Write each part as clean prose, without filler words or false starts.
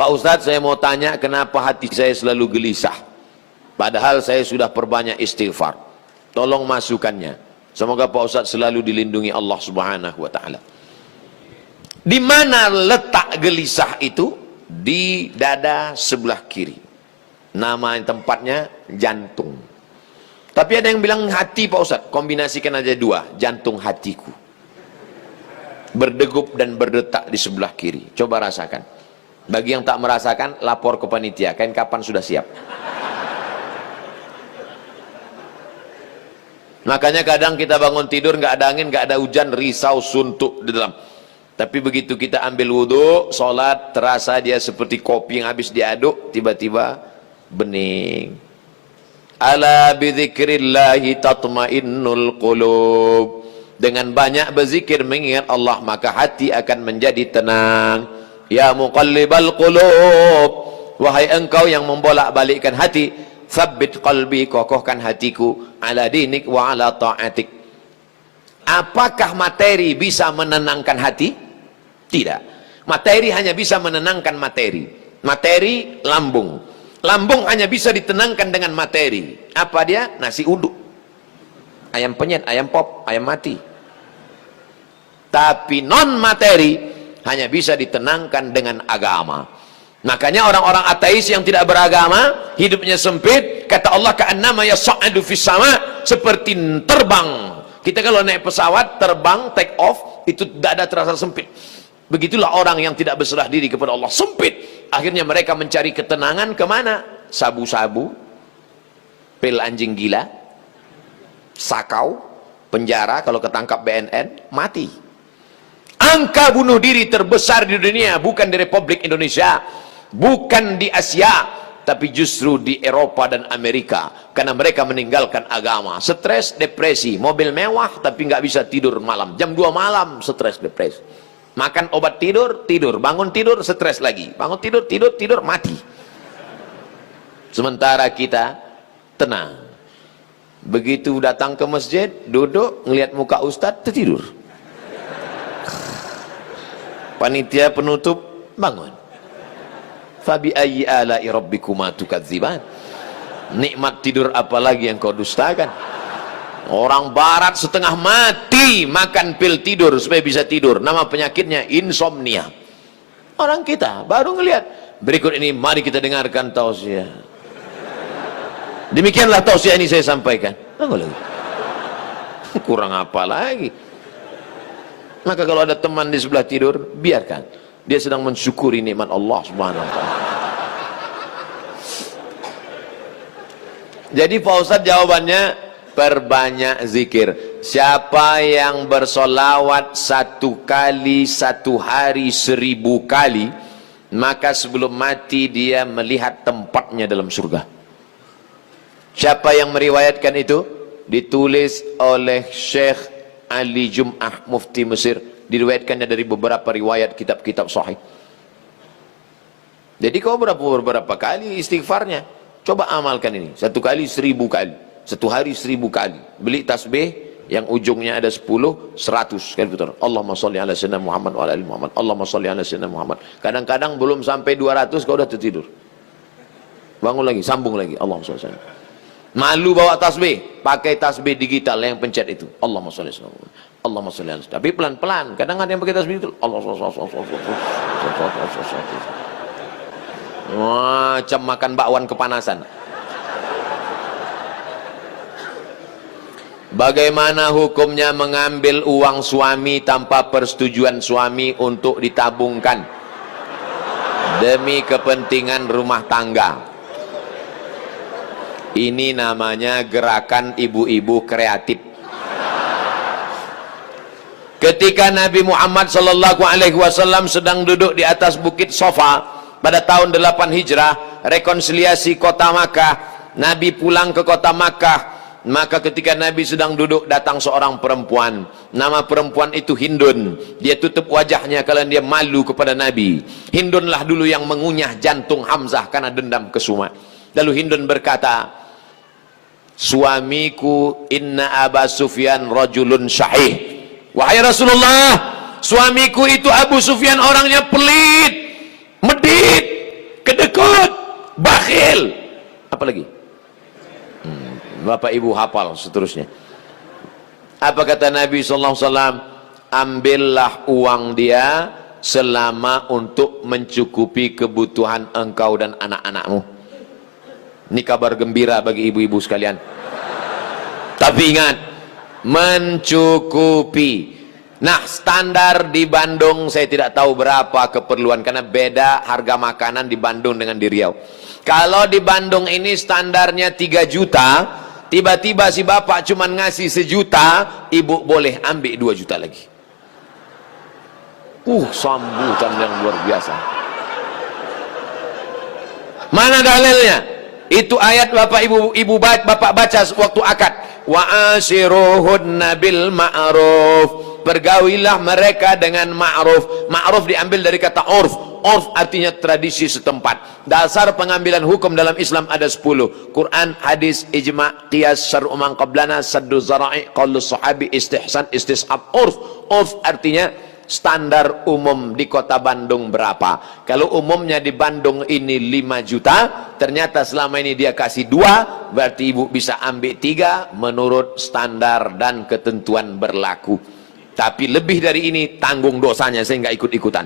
Pak Ustadz, saya mau tanya kenapa hati saya selalu gelisah padahal saya sudah perbanyak istighfar. Tolong masukannya. Semoga Pak Ustadz selalu dilindungi Allah Subhanahu wa ta'ala. Di mana letak gelisah itu? Di dada sebelah kiri. Nama tempatnya jantung. Tapi ada yang bilang hati Pak Ustadz. Kombinasikan aja dua. Jantung hatiku. Berdegup dan berdetak di sebelah kiri. Coba rasakan. Bagi yang tak merasakan, lapor ke panitia. Kain kapan sudah siap. Makanya kadang kita bangun tidur nggak ada angin, nggak ada hujan, risau, suntuk di dalam. Tapi begitu kita ambil wudhu, sholat, terasa dia seperti kopi yang habis diaduk, tiba-tiba bening. Ala bidzikrillahi tatmainnul qulub. Dengan banyak berzikir mengingat Allah, maka hati akan menjadi tenang. Ya muqallibal qulub, wahai engkau yang membolak-balikkan hati, tsabbit qalbi, kokohkan hatiku, ala dinik wa ala ta'atik. Apakah materi bisa menenangkan hati? Tidak. Materi hanya bisa menenangkan materi. Materi lambung. Lambung hanya bisa ditenangkan dengan materi. Apa dia? Nasi uduk, ayam penyet, ayam pop, ayam mati. Tapi non materi hanya bisa ditenangkan dengan agama. Makanya orang-orang ateis yang tidak beragama, hidupnya sempit. Kata Allah, ka'annama yas'adu fis sama, seperti terbang. Kita kalau naik pesawat, terbang, take off, itu dada terasa sempit. Begitulah orang yang tidak berserah diri kepada Allah, sempit. Akhirnya mereka mencari ketenangan kemana? Sabu-sabu, pil anjing gila, sakau, penjara, kalau ketangkap BNN, mati. Angka bunuh diri terbesar di dunia bukan di Republik Indonesia, bukan di Asia, tapi justru di Eropa dan Amerika, karena mereka meninggalkan agama. Stres, depresi, mobil mewah tapi nggak bisa tidur malam, jam 2 malam stres, depresi. Makan obat tidur, tidur, bangun tidur, stres lagi, bangun tidur, tidur, tidur, mati. Sementara kita tenang. Begitu datang ke masjid, duduk, ngelihat muka ustadz, tertidur. Panitia penutup, bangun. Fabi ayyi ala'i rabbikuma tukadziban. Nikmat tidur apalagi yang kau dustakan. Orang barat setengah mati makan pil tidur supaya bisa tidur. Nama penyakitnya insomnia. Orang kita baru ngelihat. Berikut ini mari kita dengarkan tausiah. Demikianlah tausiah ini saya sampaikan. Kurang apa lagi? Maka kalau ada teman di sebelah tidur, biarkan. Dia sedang mensyukuri nikmat Allah Subhanahu wa ta'ala. Jadi Pak Ustadz jawabannya, perbanyak zikir. Siapa yang bersolawat 1 kali 1 hari 1000 kali, maka sebelum mati dia melihat tempatnya dalam surga. Siapa yang meriwayatkan itu? Ditulis oleh Syekh Ali Jum'ah, mufti Mesir. Diriwayatkannya dari beberapa riwayat kitab-kitab sahih. Jadi kau beberapa kali istighfarnya, coba amalkan ini. 1 kali 1000 kali, 1 hari 1000 kali. Beli tasbih yang ujungnya ada 10, 100 kali putar. Allahumma sholli ala sayyidina Muhammad wa ala ali Muhammad. Allahumma sholli ala sayyidina Muhammad. Kadang-kadang belum sampai 200 kau udah tertidur. Bangun lagi, sambung lagi. Allahumma sholli ala sayyidina. Malu bawa tasbih, pakai tasbih digital yang pencet itu. Allahumma sholli ala sayyidina. Allahumma sholli ala sayyidina. Tapi pelan-pelan. Kadang ada yang pakai tasbih itu. Macam makan bakwan kepanasan. Bagaimana hukumnya mengambil uang suami tanpa persetujuan suami untuk ditabungkan demi kepentingan rumah tangga? Ini namanya gerakan ibu-ibu kreatif. Ketika Nabi Muhammad SAW sedang duduk di atas bukit Sofa pada tahun 8 Hijrah, rekonsiliasi kota Makkah, Nabi pulang ke kota Makkah. Maka ketika Nabi sedang duduk, datang seorang perempuan. Nama perempuan itu Hindun. Dia tutup wajahnya karena dia malu kepada Nabi. Hindunlah dulu yang mengunyah jantung Hamzah karena dendam kesuma. Lalu Hindun berkata, suamiku inna Aba Sufyan rajulun syahih. Wahai Rasulullah, suamiku itu Abu Sufyan orangnya pelit, medit, Bapak Ibu hafal seterusnya. Apa kata Nabi SAW? Ambillah uang dia selama untuk mencukupi kebutuhan engkau dan anak-anakmu. Ini kabar gembira bagi ibu-ibu sekalian. Tapi ingat, mencukupi. Nah, standar di Bandung saya tidak tahu berapa keperluan, karena beda harga makanan di Bandung dengan di Riau. Kalau di Bandung ini standarnya 3 juta, tiba-tiba si bapak cuma ngasih 1 juta, ibu boleh ambil 2 juta lagi. Sambutan yang luar biasa. Mana dalilnya? Itu ayat bapak bapak baca waktu akad. Wa ashiruhunna bil ma'ruf. Pergaulilah mereka dengan ma'ruf. Ma'ruf diambil dari kata urf. Urf artinya tradisi setempat. Dasar pengambilan hukum dalam Islam ada 10. Quran, hadis, ijma', qiyas, syar'u man qablana, saddu zara'i, qaulus sahabi, istihsan, istishab. Urf. Urf artinya standar umum di kota Bandung berapa. Kalau umumnya di Bandung ini 5 juta, ternyata selama ini dia kasih 2, berarti ibu bisa ambil 3 menurut standar dan ketentuan berlaku. Tapi lebih dari ini tanggung dosanya, saya nggak ikut-ikutan.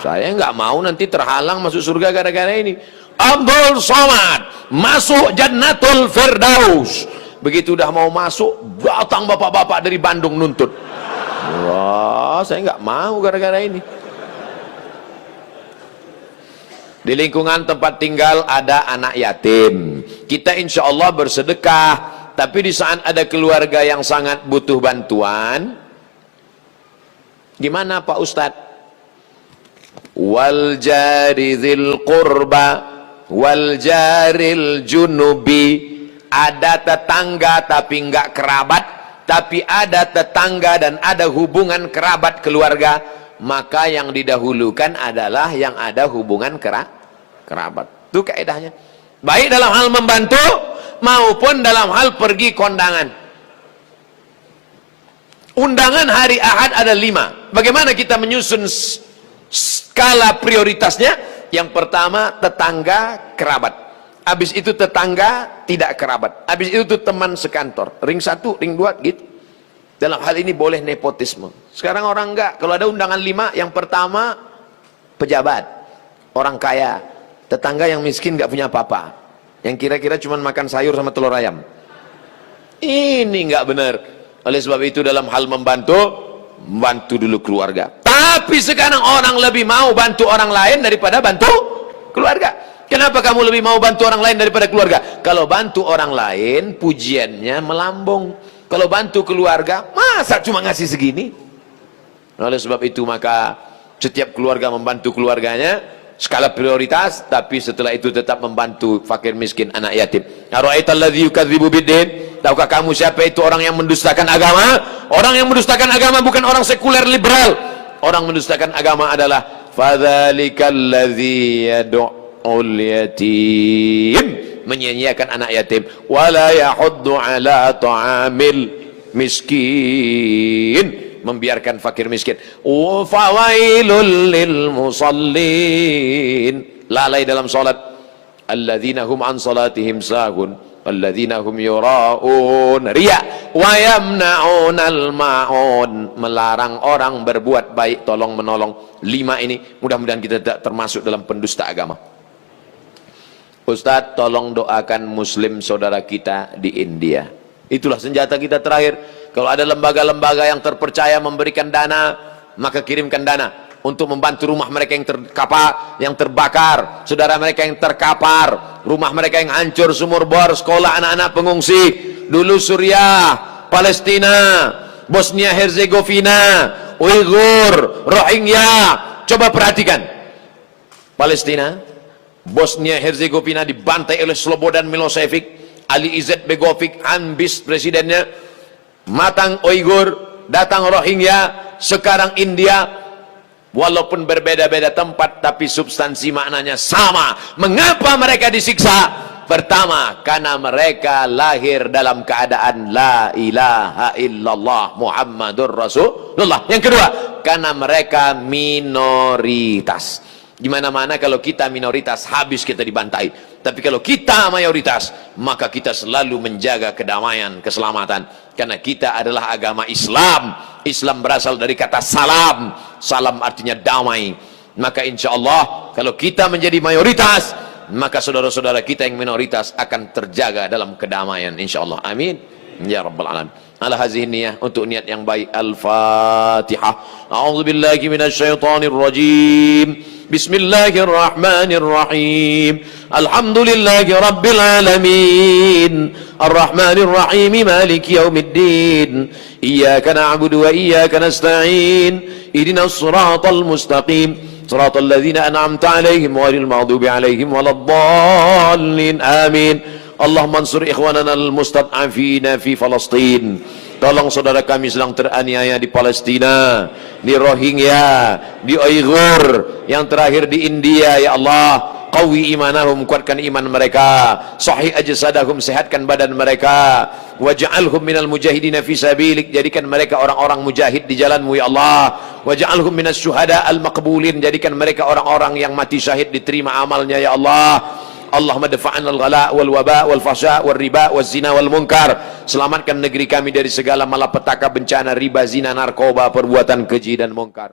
Saya nggak mau nanti terhalang masuk surga gara-gara ini. Abdul Somad masuk Jannatul Firdaus. Begitu udah mau masuk, datang bapak-bapak dari Bandung nuntut. Wah, saya nggak mau gara-gara ini. Di lingkungan tempat tinggal ada anak yatim. Kita insya Allah bersedekah. Tapi di saat ada keluarga yang sangat butuh bantuan, gimana Pak Ustadz? Wal jari dzil qurba wal jaril junubi. Ada tetangga tapi nggak kerabat, tapi ada tetangga dan ada hubungan kerabat keluarga, maka yang didahulukan adalah yang ada hubungan kerabat. Itu kaidahnya. Baik dalam hal membantu maupun dalam hal pergi kondangan. Undangan hari Ahad ada 5. Bagaimana kita menyusun skala prioritasnya? Yang pertama tetangga kerabat. Habis itu tetangga tidak kerabat. Habis itu teman sekantor. Ring 1, ring 2 gitu. Dalam hal ini boleh nepotisme. Sekarang orang enggak. Kalau ada undangan 5, yang pertama pejabat, orang kaya, tetangga yang miskin enggak punya apa-apa, yang kira-kira cuma makan sayur sama telur ayam. Ini enggak benar. Oleh sebab itu dalam hal membantu dulu keluarga. Tapi sekarang orang lebih mau bantu orang lain daripada bantu keluarga. Kenapa kamu lebih mau bantu orang lain daripada keluarga? Kalau bantu orang lain, pujiannya melambung. Kalau bantu keluarga, masa cuma ngasih segini? Oleh sebab itu maka setiap keluarga membantu keluarganya, skala prioritas, tapi setelah itu tetap membantu fakir miskin, anak yatim. Ara'aital ladzi yukadzibu biddin? Tahukah kamu siapa itu orang yang mendustakan agama? Orang yang mendustakan agama bukan orang sekuler liberal. Orang mendustakan agama adalah fadzalikal ladzi yad'u yatim, menyia-nyiakan anak yatim, wala yahuddu ala ta'amil miskin, membiarkan fakir miskin. Fawailul lil musallin, lalai dalam salat. Alladzina hum an salatihim sahun alladzina hum yura'un, riya, wa yamna'unal ma'un, melarang orang berbuat baik, tolong menolong. 5 ini mudah-mudahan kita tidak termasuk dalam pendusta agama. Ustadz, tolong doakan muslim saudara kita di India. Itulah senjata kita terakhir. Kalau ada lembaga-lembaga yang terpercaya memberikan dana, maka kirimkan dana untuk membantu rumah mereka yang yang terbakar, saudara mereka yang terkapar, rumah mereka yang hancur, sumur bor, sekolah anak-anak pengungsi. Dulu Suriah, Palestina, Bosnia Herzegovina, Uighur, Rohingya. Coba perhatikan. Palestina, Bosnia Herzegovina dibantai oleh Slobodan Milosevic, Ali Izzet Begovic, ambis presidennya, matang Uighur, datang Rohingya, sekarang India. Walaupun berbeda-beda tempat, tapi substansi maknanya sama. Mengapa mereka disiksa? Pertama, karena mereka lahir dalam keadaan la ilaha illallah Muhammadur Rasulullah. Yang kedua, karena mereka minoritas. Di mana-mana kalau kita minoritas, habis kita dibantai. Tapi kalau kita mayoritas, maka kita selalu menjaga kedamaian, keselamatan. Karena kita adalah agama Islam. Islam berasal dari kata salam. Salam artinya damai. Maka insya Allah, kalau kita menjadi mayoritas, maka saudara-saudara kita yang minoritas akan terjaga dalam kedamaian. Insya Allah. Amin. Ya Rabbal Alamin. Ala hazihi niyah, untuk niat yang baik. Al-Fatihah. A'udzubillahi minasyaitonir rajim. Bismillahirrahmanirrahim. Alhamdulillahi rabbil alamin. Arrahmanir rahim. Maliki yaumiddin. Iyyaka na'budu wa iyyaka nasta'in. Ihdinas siratal mustaqim. Siratal ladzina an'amta 'alaihim ghairil maghdubi 'alaihim waladdallin. Amin. Allahumma ansur ikhwanana al-mustad'afina fi Palestin. Tolong saudara kami sedang teraniaya di Palestina, di Rohingya, di Uighur, yang terakhir di India. Ya Allah, qawi imanahum, kuatkan iman mereka, sahih ajsadahum, sehatkan badan mereka, waj'alhum minal mujahidina fi sabilik, jadikan mereka orang-orang mujahid di jalanmu ya Allah. Waj'alhum minas syuhada al-maqbulin, jadikan mereka orang-orang yang mati syahid, diterima amalnya ya Allah. Allahumma dafa'an al-ghala wal waba wal fahsya wal riba wal zina wal munkar. Selamatkan negeri kami dari segala malapetaka, bencana, riba, zina, narkoba, perbuatan keji dan munkar.